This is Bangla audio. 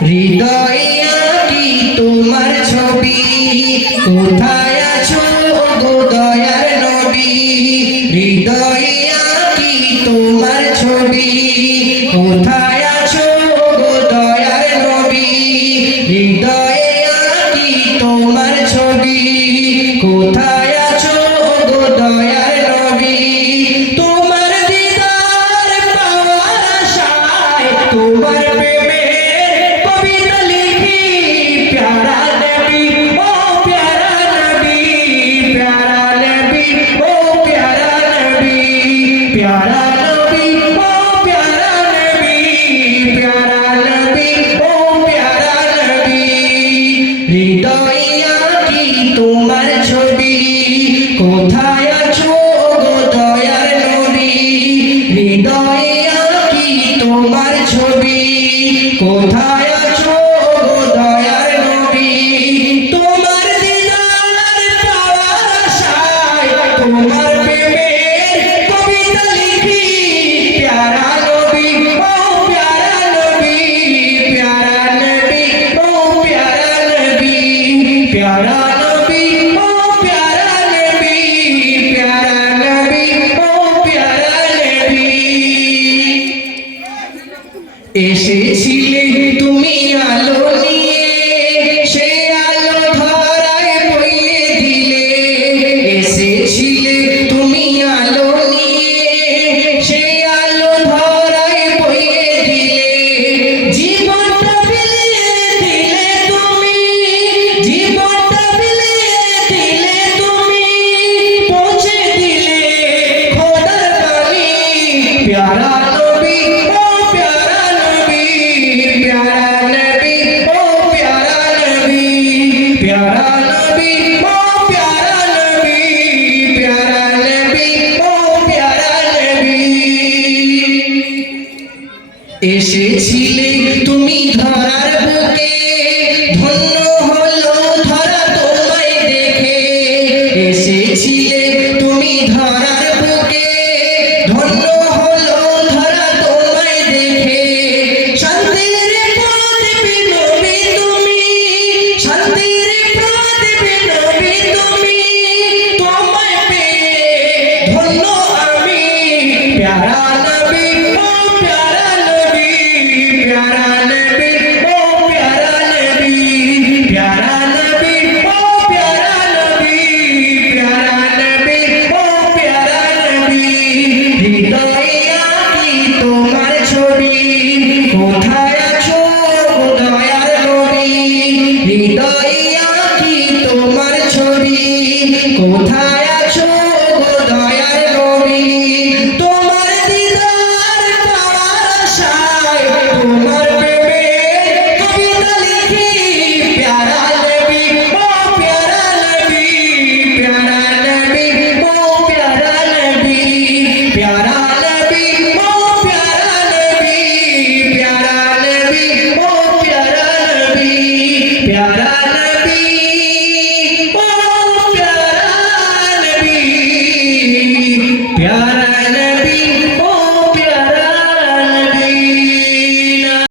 হৃদয়া কি তোমার ছবি, কোথায় আছো গো দয়ার নবী? হৃদয়া তোমার ছবি, কোথায় আছো গো দয়ার নবী? তোমার ছবি, কোথায় আছো গো তোমার তোমার প্রেমের কোথায় আছো গো দয়ার নবী? হৃদয়ে আঁকি তোমার ছবি। কোথায় আছো গো দয়ার নবী? তোমার দিদার পাওয়ার আশায় তোমার প্রেমের কবিতা লিখি। প্যারা নবী, ও প্যারা নবী প্যারা নবী, ও প্যারা নবী। প্যারা este এসেছিলে তুমি ধরার বুকে 我太。Ya.